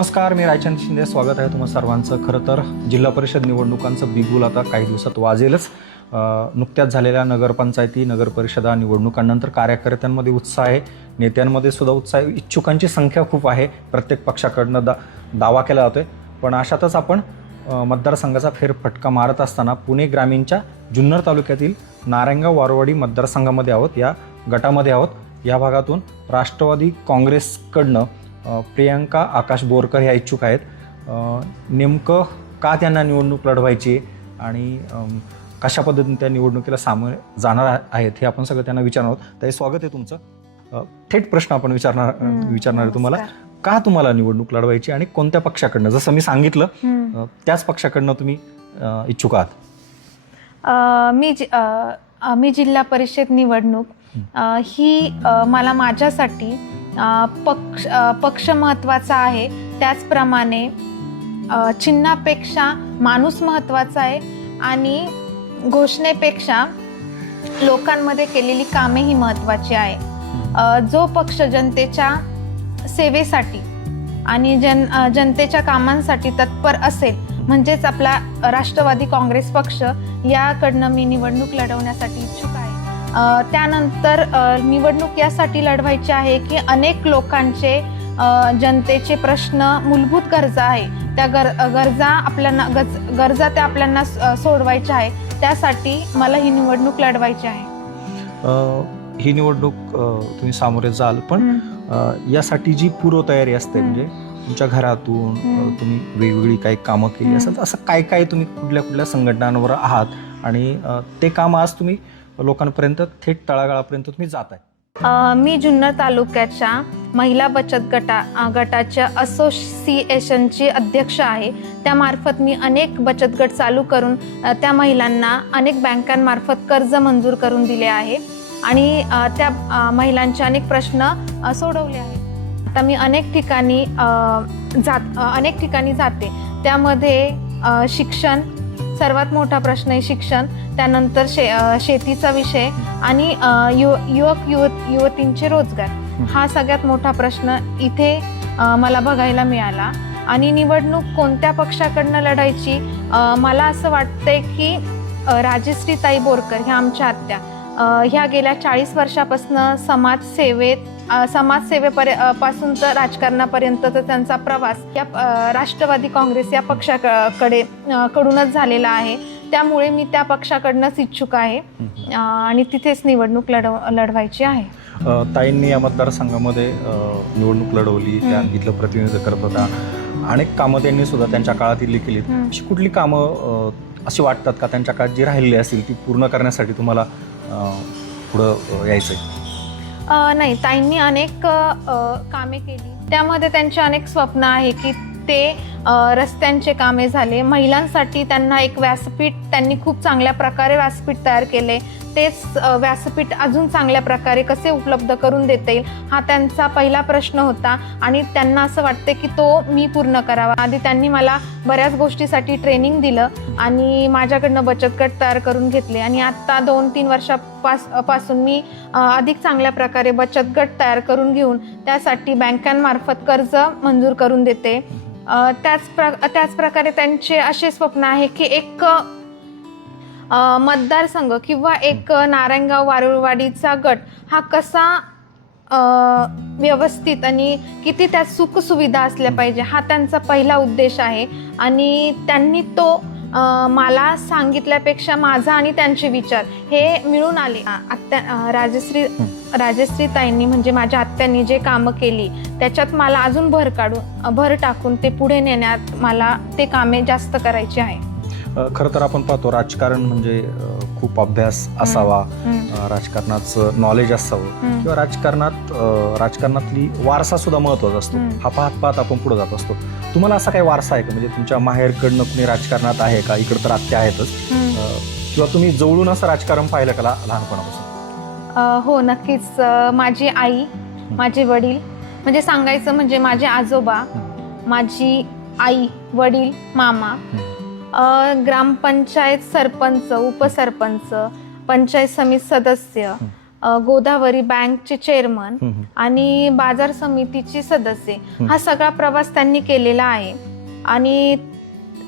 नमस्कार, मी रायचंद शिंदे. स्वागत आहे तुम्हा सर्वांचं. खरं तर जिल्हा परिषद निवडणुकांचं बिगुल आता काही दिवसात वाजेलच. नुकत्याच झालेल्या नगरपंचायती नगरपरिषदा निवडणुकांनंतर कार्यकर्त्यांमध्ये उत्साह आहे, नेत्यांमध्ये सुद्धा उत्साह आहे, इच्छुकांची संख्या खूप आहे. प्रत्येक पक्षाकडनं दावा केला जातोय. पण अशातच आपण मतदारसंघाचा फेरफटका मारत असताना पुणे ग्रामीणच्या जुन्नर तालुक्यातील नारायणगाव वारवाडी मतदारसंघामध्ये आहोत, या गटामध्ये आहोत. या भागातून राष्ट्रवादी काँग्रेसकडनं प्रियांका आकाश बोरकर ह्या इच्छुक आहेत. नेमकं का त्यांना निवडणूक लढवायची आणि कशा पद्धतीने त्या निवडणुकीला सामोरे जाणार आहेत हे आपण सगळं त्यांना विचारणार आहोत. तर स्वागत आहे तुमचं. थेट प्रश्न आपण विचारणार आहे तुम्हाला, का तुम्हाला निवडणूक लढवायची आणि कोणत्या पक्षाकडनं? जसं मी सांगितलं त्याच पक्षाकडनं तुम्ही इच्छुक आहात. मी जिल्हा परिषद निवडणूक ही मला माझ्यासाठी पक्ष महत्त्वाचा आहे, त्याचप्रमाणे चिन्हापेक्षा माणूस महत्त्वाचा आहे आणि घोषणेपेक्षा लोकांमध्ये केलेली कामे ही महत्त्वाची आहे. जो पक्ष जनतेच्या सेवेसाठी आणि जनतेच्या कामांसाठी तत्पर असेल म्हणजेच आपला राष्ट्रवादी काँग्रेस पक्ष, याकडनं मी निवडणूक लढवण्यासाठी इच्छुक आहे. त्यानंतर निवडणूक यासाठी लढवायची आहे की अनेक लोकांचे जनतेचे प्रश्न, मूलभूत गरजा आहे, त्या गरजा त्या आपल्याला सोडवायच्या आहे. त्यासाठी मला ही निवडणूक लढवायची आहे. ही निवडणूक तुम्ही सामोरे जाल, पण यासाठी जी पूर्वतयारी असते, म्हणजे तुमच्या घरातून तुम्ही वेगवेगळी काही कामं केली असेल, असं काय काय तुम्ही कुठल्या संघटनांवर आहात आणि ते काम आज तुम्ही लोकांपर्यंत थेट तळागाळापर्यंत तुम्ही जात आहे? मी जुन्नर तालुक्याच्या महिला बचत गटाच्या असोसिएशनची अध्यक्ष आहे. त्यामार्फत मी अनेक बचत गट चालू करून त्या महिलांना अनेक बँकांमार्फत कर्ज मंजूर करून दिले आहे आणि त्या महिलांचे अनेक प्रश्न सोडवले आहेत. आता मी अनेक ठिकाणी जाते. त्यामध्ये शिक्षण सर्वात मोठा प्रश्न आहे, शिक्षण. त्यानंतर शेतीचा विषय आणि युवतींचे रोजगार, हा सगळ्यात मोठा प्रश्न इथे मला बघायला मिळाला. आणि निवडणूक कोणत्या पक्षाकडनं लढायची, मला असं वाटतंय की राजश्रीताई बोरकर ह्या आमच्या आत्या, ह्या गेल्या 40 वर्षापासून समाजसेवेपासून तर राजकारणापर्यंतचा त्यांचा प्रवास या राष्ट्रवादी काँग्रेस या पक्षाकडूनच झालेला आहे. त्यामुळे मी त्या पक्षाकडनंच इच्छुक आहे आणि तिथेच निवडणूक लढवायची आहे. ताईंनी या मतदारसंघामध्ये निवडणूक लढवली, त्या इथलं प्रतिनिधित्व करत होता. अनेक कामं त्यांनी सुद्धा त्यांच्या काळातील केलीत. अशी कुठली कामं अशी वाटतात का त्यांच्या काळात जी राहिलेली असतील ती पूर्ण करण्यासाठी तुम्हाला पुढं यायचंय? नाही, ताईंनी अनेक कामे केली. त्यामध्ये त्यांचे अनेक स्वप्न आहे की ते रस्त्यांचे कामे झाले, महिलांसाठी त्यांना एक व्यासपीठ, त्यांनी खूप चांगल्या प्रकारे व्यासपीठ तयार केले. तेच व्यासपीठ अजून चांगल्या प्रकारे कसे उपलब्ध करून देता येईल, हा त्यांचा पहिला प्रश्न होता आणि त्यांना असं वाटते की तो मी पूर्ण करावा. आधी त्यांनी मला बऱ्याच गोष्टीसाठी ट्रेनिंग दिलं आणि माझ्याकडनं बचत गट तयार करून घेतले आणि आत्ता 2-3 वर्षापासून मी अधिक चांगल्या प्रकारे बचत गट तयार करून घेऊन त्यासाठी बँकांमार्फत कर्ज मंजूर करून देते. त्याच प्रकारे त्यांचे असे स्वप्न आहे की एक मतदारसंघ किंवा एक नारायणगाव वारवाडीचा गट हा कसा व्यवस्थित आणि किती त्यात सुखसुविधा असल्या पाहिजे, हा त्यांचा पहिला उद्देश आहे. आणि त्यांनी तो मला सांगितल्यापेक्षा माझा आणि त्यांचे विचार हे मिळून आले. राजश्री ताईंनी म्हणजे माझ्या आत्यांनी जे कामं केली त्याच्यात मला अजून भर टाकून ते पुढे नेण्यात मला ते कामे जास्त करायची आहे. खरं तर आपण पाहतो राजकारण म्हणजे खूप अभ्यास असावा, राजकारणाचं नॉलेज असावं किंवा राजकारणातली वारसा सुद्धा महत्वाचा असतो. हा पाहत आपण पुढे जात असतो. तुम्हाला असा काही वारसा आहे का? म्हणजे तुमच्या माहेरकडनं कुणी राजकारणात आहे का? इकडं तर आत्या आहेतच, किंवा तुम्ही जवळून असं राजकारण पाहिलं का लहानपणापासून? हो, नक्कीच. माझी आई, माझे वडील, म्हणजे सांगायचं म्हणजे माझे आजोबा, माझी आई, वडील, मामा, ग्रामपंचायत सरपंच, उपसरपंच, पंचायत समिती सदस्य, गोदावरी बँकचे चेअरमन आणि बाजार समितीची सदस्य, हा सगळा प्रवास त्यांनी केलेला आहे. आणि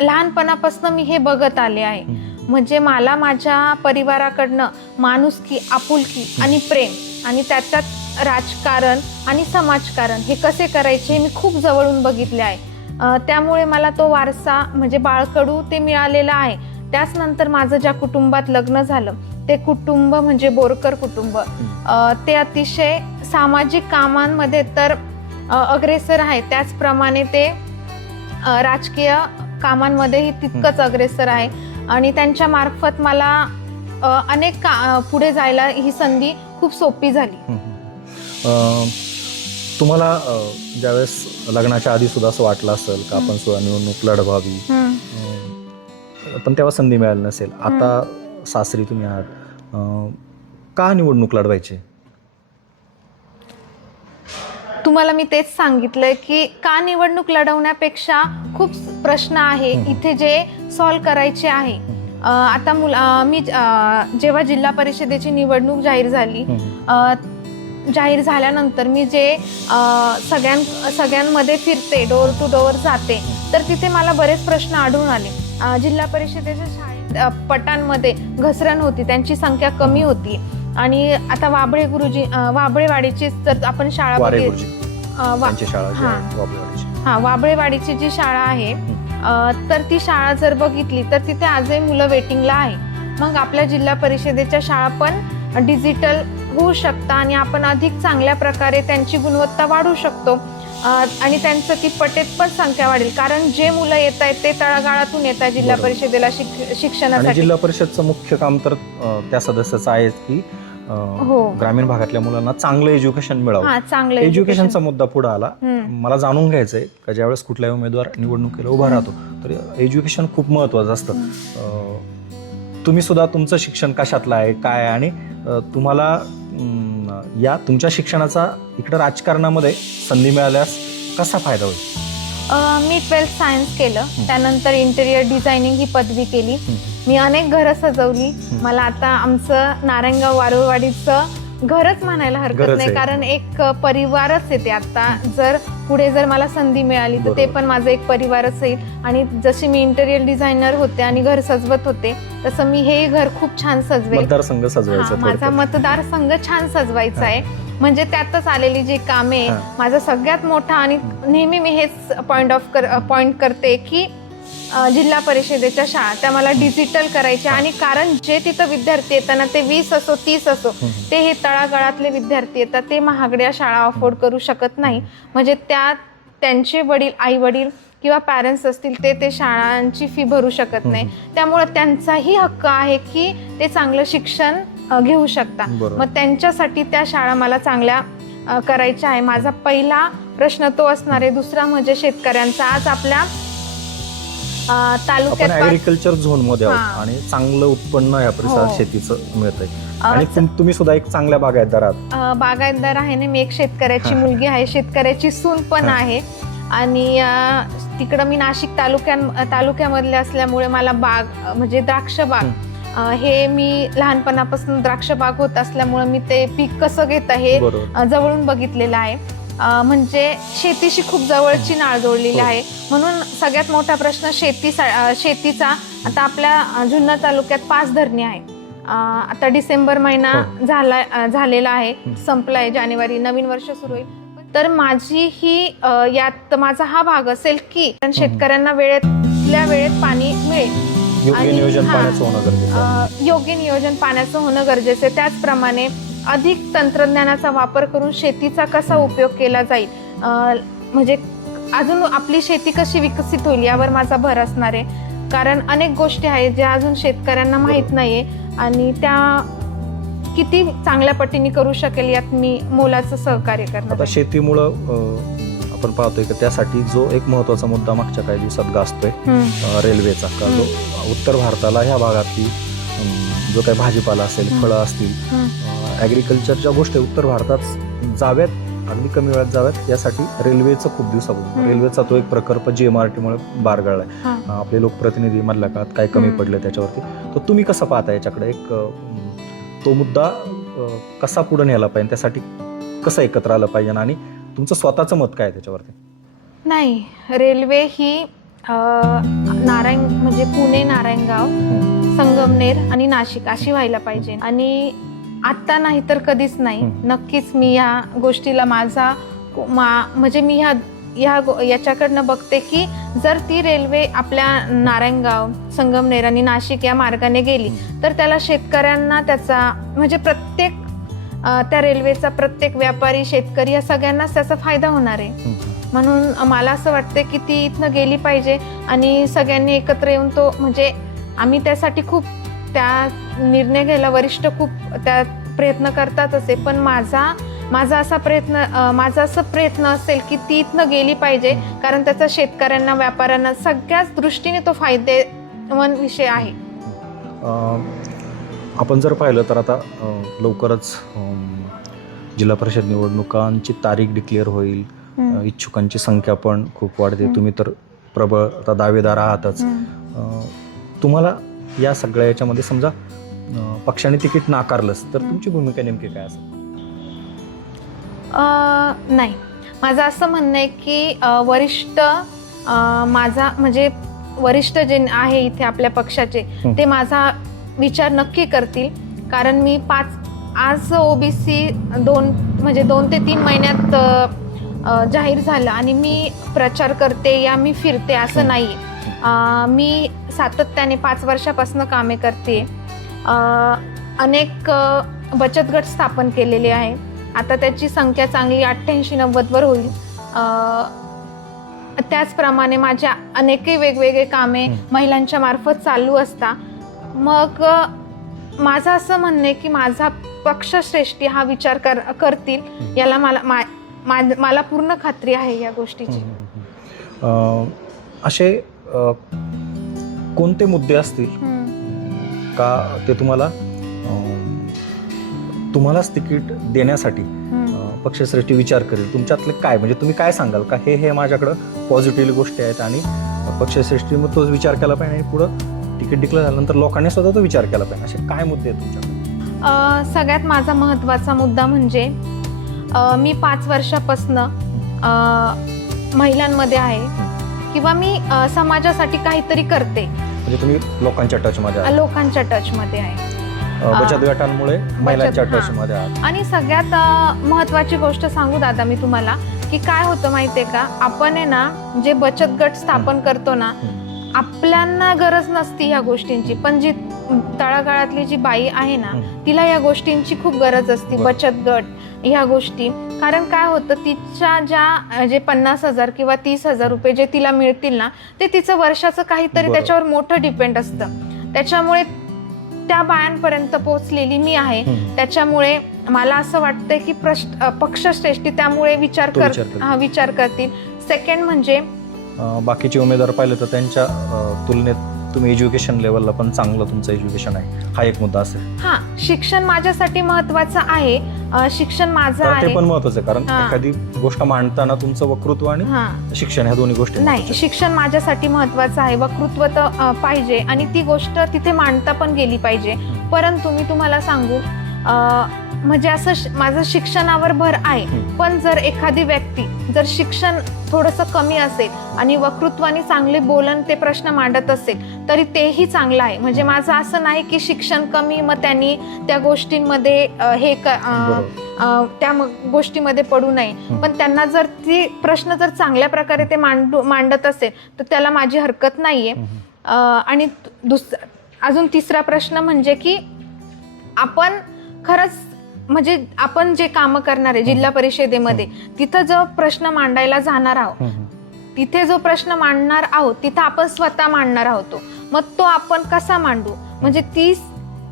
लहानपणापासून मी हे बघत आले आहे. म्हणजे मला माझ्या परिवाराकडनं माणुसकी, आपुलकी आणि प्रेम आणि त्याच्यात राजकारण आणि समाजकारण हे कसे करायचे हे मी खूप जवळून बघितले आहे. त्यामुळे मला तो वारसा म्हणजे बाळकडू ते मिळालेला आहे. त्याच नंतर माझं ज्या कुटुंबात लग्न झालं ते कुटुंब म्हणजे बोरकर कुटुंब, ते अतिशय सामाजिक कामांमध्ये तर अग्रेसर आहे, त्याचप्रमाणे ते राजकीय कामांमध्येही तितकंच अग्रेसर आहे. आणि त्यांच्या मार्फत मला अनेक पुढे जायला ही संधी खूप सोपी झाली. तुम्हाला ज्यावेळेस लग्नाच्या आधी सुद्धा असं वाटलं असेल का आपण सुद्धा निवडणूक लढवावी, पण तेव्हा संधी मिळाली नसेल. आता सासरी तुम्ही आहात, का निवडणूक लढवायची? तुम्हाला मी तेच सांगितलंय की का निवडणूक लढवण्यापेक्षा खूप प्रश्न आहे इथे जे सॉल्व्ह करायचे आहे. आता मी जेव्हा जिल्हा परिषदेची निवडणूक जाहीर झाल्यानंतर मी जे सगळ्यांमध्ये फिरते, डोअर टू डोअर जाते, तर तिथे मला बरेच प्रश्न आढळून आले. जिल्हा परिषदेच्या शाळेत पटांमध्ये घसरण होती, त्यांची संख्या कमी होती. आणि आता वाबळेवाडीची जर आपण शाळा वाबळेवाडीची जी शाळा आहे, तर ती शाळा जर बघितली तर तिथे आजही मुलं वेटिंगला आहे. मग आपल्या जिल्हा परिषदेच्या शाळा पण डिजिटल होऊ शकतात आणि आपण अधिक चांगल्या प्रकारे त्यांची गुणवत्ता वाढवू शकतो. आणि त्यांचं ती पटेत पण संख्या वाढेल, कारण जे मुलं येत आहेत ते तळागाळातून येत आहेत जिल्हा परिषदेला शिक्षणासाठी. जिल्हा परिषदचं मुख्य काम तर त्या सदस्याचं आहे की ग्रामीण भागातल्या मुलांना चांगलं एज्युकेशन मिळावं. एज्युकेशनचा मुद्दा पुढे आला. मला जाणून घ्यायचंय का ज्यावेळेस कुठलाही उमेदवार निवडणुकीला उभा राहतो तर एज्युकेशन खूप महत्वाचं असतं. तुम्ही सुद्धा तुमचं शिक्षण कशातलं आहे, काय, आणि तुम्हाला या तुमच्या शिक्षणाचा इकडे राजकारणामध्ये संधी मिळाल्यास कसा फायदा होईल? मी 12th सायन्स केलं, त्यानंतर इंटेरियर डिझायनिंग ही पदवी केली. मी अनेक घरं सजवली. मला आता आमचं नारायणगाव वारुळवाडीचं घरच म्हणायला हरकत नाही, कारण एक परिवारच येते. आता जर पुढे जर मला संधी मिळाली तर ते पण माझं एक परिवारच येईल. आणि जशी मी इंटेरियर डिझायनर होते आणि घर सजवत होते, तसं मी हे घर खूप छान सजवेल. मतदारसंघ सजवायचा, माझा मतदारसंघ छान सजवायचा आहे. म्हणजे त्यातच आलेली जी कामे, माझा सगळ्यात मोठा आणि नेहमी मी हेच पॉइंट करते की जिल्हा परिषदेच्या शाळा त्या मला डिजिटल करायच्या. आणि कारण जे तिथं विद्यार्थी येतात ना, ते 20 असो 30 असो, ते हे तळागाळातले विद्यार्थी येतात, ते महागड्या शाळा अफोर्ड करू शकत नाही. म्हणजे त्यांचे वडील, आई वडील किंवा पॅरेंट्स असतील ते शाळांची फी भरू शकत नाही. त्यामुळे त्यांचाही हक्क आहे की ते चांगलं शिक्षण घेऊ शकता. मग त्यांच्यासाठी त्या शाळा मला चांगल्या करायच्या आहे. माझा पहिला प्रश्न तो असणार आहे. दुसरा म्हणजे शेतकऱ्यांचा. आज आपल्या तालुक्यात ऍग्रिकल्चर झोन मध्ये आहोत आणि चांगलं उत्पन्न या परिसरात शेतीचं मिळतंय. आणि तुम्ही सुद्धा एक चांगल्या बागायतदार आहात. बागायतदार आहे ना, मी एक शेतकऱ्याची मुलगी आहे, शेतकऱ्याची सून पण आहे. आणि तिकडं मी नाशिक तालुक्यामधले असल्यामुळे मला बाग म्हणजे द्राक्ष बाग हे मी लहानपणापासून द्राक्ष बाग होत असल्यामुळे मी ते पीक कसं घेतं हे जवळून बघितलेलं आहे. म्हणजे शेतीशी खूप जवळची नाळ जोडलेली आहे. म्हणून सगळ्यात मोठा प्रश्न शेतीचा. आता आपल्या जुन्नर तालुक्यात 5 धरणी आहे. आता डिसेंबर महिना झालेला आहे, संपलाय, जानेवारी नवीन वर्ष सुरू होईल. तर माझी ही यात माझा हा भाग असेल की शेतकऱ्यांना वेळेतल्या वेळेत पाणी मिळेल. योग्य नियोजन पाण्याचं होणं गरजेचं आहे. त्याचप्रमाणे अधिक तंत्रज्ञानाचा वापर करून शेतीचा कसा उपयोग केला जाईल, म्हणजे अजून आपली शेती कशी विकसित होईल यावर माझा भर असणार आहे. कारण अनेक गोष्टी आहेत ज्या अजून शेतकऱ्यांना माहीत नाहीये आणि त्या किती चांगल्या पटीने करू शकेल यात मी मोलाचं सहकार्य करणार. आता शेतीमुळं आपण पाहतोय की त्यासाठी जो एक महत्वाचा मुद्दा मागच्या काही दिवसात गाजतोय रेल्वेचा, का जो उत्तर भारताला ह्या भागातली जो काही भाजीपाला असेल, फळं असतील, ॲग्रिकल्चरच्या गोष्टी उत्तर भारतात जाव्यात, अगदी कमी वेळात जाव्यात, यासाठी रेल्वेचं खूप दिवसापासून रेल्वेचा तो एक प्रकल्प GMRT-मुळे बारगळलाय. आपले लोकप्रतिनिधी मधल्या काळात काय कमी पडले त्याच्यावरती, तर तुम्ही कसं पाहता याच्याकडे? एक तो मुद्दा कसा पुढे नेला पाहिजे, त्यासाठी कसं एकत्र आलं पाहिजे आणि तुमचं स्वतःचं मत काय आहे त्याच्यावरती? नाही, रेल्वे ही म्हणजे पुणे, नारायणगाव, संगमनेर आणि नाशिक अशी व्हायला पाहिजे. आणि आत्ता नाही तर कधीच नाही. नक्कीच मी या गोष्टीला म्हणजे मी याच्याकडनं बघते की जर ती रेल्वे आपल्या नारायणगाव, संगमनेर आणि नाशिक या मार्गाने गेली तर त्याला शेतकऱ्यांना त्याचा म्हणजे त्या रेल्वेचा प्रत्येक व्यापारी, शेतकरी या सगळ्यांनाच त्याचा फायदा होणार आहे. म्हणून मला असं वाटते की ती इथनं गेली पाहिजे आणि सगळ्यांनी एकत्र येऊन तो म्हणजे आम्ही त्यासाठी खूप त्या निर्णय घ्यायला वरिष्ठ खूप त्या प्रयत्न करतातच आहे. पण माझा असा प्रयत्न असेल की ती इथनं गेली पाहिजे, कारण त्याचा शेतकऱ्यांना, व्यापाऱ्यांना सगळ्याच दृष्टीने तो फायदेमंद विषय आहे. आपण जर पाहिलं तर आता लवकरच जिल्हा परिषद निवडणुकांची तारीख डिक्लेअर होईल. इच्छुकांची संख्या पण खूप वाढते. तुम्ही तर प्रबळ आता दावेदार आहातच. तुम्हाला या सगळ्या याच्यामध्ये समजा पक्षाने तिकीट नाकारलंच तर तुमची भूमिका नेमकी काय असेल? नाही, माझं असं म्हणणं आहे की वरिष्ठ जे आहे इथे आपल्या पक्षाचे ते माझा विचार नक्की करतील. कारण मी आज ओबीसी 2 ते 3 महिन्यात जाहीर झालं आणि मी प्रचार करते या मी फिरते असं नाही. मी सातत्याने 5 वर्षापासून कामे करते. अनेक बचत गट स्थापन केलेले आहे. आता त्याची संख्या चांगली 88-90 वर होईल. त्याचप्रमाणे माझ्या अनेकही वेगवेगळे कामे महिलांच्या मार्फत चालू असता. मग माझं असं म्हणणं आहे की माझा पक्षश्रेष्ठी हा विचार करतील याला मला पूर्ण खात्री आहे या गोष्टीची. असे कोणते मुद्दे असतील का ते तुम्हालाच तिकीट देण्यासाठी पक्षश्रेष्ठी विचार करेल? तुमच्यातले काय म्हणजे तुम्ही काय सांगाल का हे माझ्याकडं पॉझिटिव्ह गोष्टी आहेत आणि पक्षश्रेष्ठी मग तोच विचार केला पाहिजे आणि पुढं तिकीट डिक्लेअर झाल्यानंतर लोकांनी स्वतः तो विचार केला पाहिजे, असे काय मुद्दे आहेत तुमच्याकडे? सगळ्यात माझा महत्त्वाचा मुद्दा म्हणजे मी 5 वर्षापासून महिलांमध्ये आहे किंवा मी समाजासाठी काहीतरी करते. म्हणजे तुम्ही लोकांच्या टचमध्ये आहे. बचत गटांमुळे महिलांच्या टचमध्ये आहात. आणि सगळ्यात महत्त्वाची गोष्ट सांगू दादा मी तुम्हाला की काय होतं माहितीये का, आपण आहे ना जे बचत गट स्थापन करतो ना, आपल्यांना गरज नसती ह्या गोष्टींची, पण जी तळागाळातली जी बाई आहे ना तिला या गोष्टींची खूप गरज असते. बचत गट ह्या गोष्टी, कारण काय होतं तिच्या जे 50,000 किंवा 30,000 रुपये जे तिला मिळतील ना ते तिचं वर्षाचं काहीतरी त्याच्यावर मोठं डिपेंड असतं. त्याच्यामुळे त्या बायांपर्यंत पोहोचलेली मी आहे. त्याच्यामुळे मला असं वाटतंय की पक्षश्रेष्ठी त्यामुळे विचार करतील. सेकंड म्हणजे बाकीचे उमेदवार पाहिले तर त्यांच्या तुलनेत तुम्ही एज्युकेशन लेवलला पण चांगलं तुमचं एज्युकेशन आहे, हा एक मुद्दा असेल. शिक्षण माझ्यासाठी महत्वाचं आहे. शिक्षण माझं आहे ते पण महत्वाचं आहे, कारण एखादी गोष्ट मांडताना तुमचं वक्तृत्व आणि शिक्षण ह्या दोन्ही गोष्टी नाही. शिक्षण माझ्यासाठी महत्वाचं आहे, वक्तृत्व तर पाहिजे आणि ती गोष्ट तिथे मांडता पण गेली पाहिजे. परंतु मी तुम्हाला सांगू म्हणजे असं माझं शिक्षणावर भर आहे, पण जर एखादी व्यक्ती जर शिक्षण थोडंसं कमी असेल आणि वक्तृत्वाने चांगले बोलून ते प्रश्न मांडत असेल तरी तेही चांगलं आहे. म्हणजे माझं असं नाही की शिक्षण कमी मग त्यांनी त्या गोष्टींमध्ये त्या गोष्टीमध्ये पडू नये, पण त्यांना जर ती प्रश्न जर चांगल्या प्रकारे ते मांडत असेल तर त्याला माझी हरकत नाहीये. आणि अजून तिसरा प्रश्न म्हणजे की आपण खरंच म्हणजे आपण जे काम करणार आहे जिल्हा परिषदेमध्ये तिथं जो प्रश्न मांडायला जाणार आहोत, तिथे जो प्रश्न मांडणार आहोत तिथं आपण स्वतः मांडणार आहोत. मग तो आपण कसा मांडू, म्हणजे ती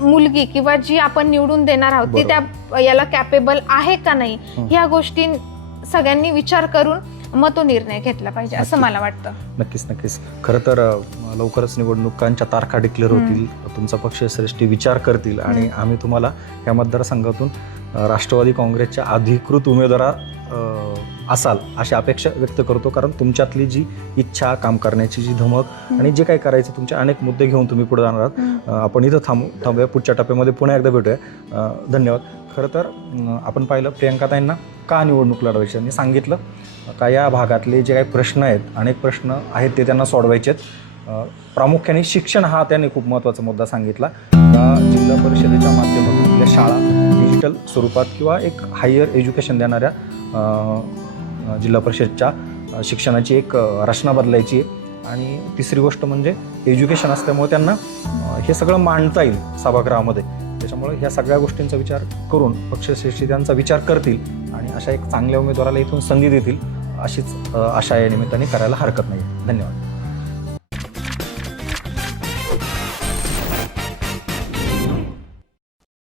मुलगी किंवा जी आपण निवडून देणार आहोत ती त्या याला कॅपेबल आहे का नाही, ह्या गोष्टी सगळ्यांनी विचार करून मग तो निर्णय घेतला पाहिजे असं मला वाटतं. नक्कीच. खरं तर लवकरच निवडणुकांच्या तारखा डिक्लेअर होतील, तुमचा पक्षश्रेष्ठी विचार करतील आणि आम्ही तुम्हाला या मतदारसंघातून राष्ट्रवादी काँग्रेसच्या अधिकृत उमेदवार असाल अशी अपेक्षा व्यक्त करतो. कारण तुमच्यातली जी इच्छा, काम करण्याची जी धमक आणि जे काही करायचं तुमचे अनेक मुद्दे घेऊन तुम्ही पुढे जाणार आहात. आपण इथं थांबूया. पुढच्या टप्प्यामध्ये पुन्हा एकदा भेटूया. धन्यवाद. खरं तर आपण पाहिलं प्रियंकाताईंना का निवडणूक लढवायची आणि सांगितलं का या भागातले जे काही प्रश्न आहेत, अनेक प्रश्न आहेत ते त्यांना सोडवायचे आहेत. प्रामुख्याने शिक्षण हा त्यांनी खूप महत्त्वाचा मुद्दा सांगितला का जिल्हा परिषदेच्या माध्यमातून आपल्या शाळा डिजिटल स्वरूपात किंवा एक हायर एज्युकेशन देणाऱ्या जिल्हा परिषदच्या शिक्षणाची एक रचना बदलायची आहे. आणि तिसरी गोष्ट म्हणजे एज्युकेशन असल्यामुळे त्यांना हे सगळं मांडता येईल सभागृहामध्ये. त्याच्यामुळे ह्या सगळ्या गोष्टींचा विचार करून पक्षश्रेष्ठी त्यांचा विचार करतील आणि अशा एक चांगल्या उमेदवाराला इथून संधी देतील अशीच आशा या निमित्ताने करायला हरकत नाही. धन्यवाद.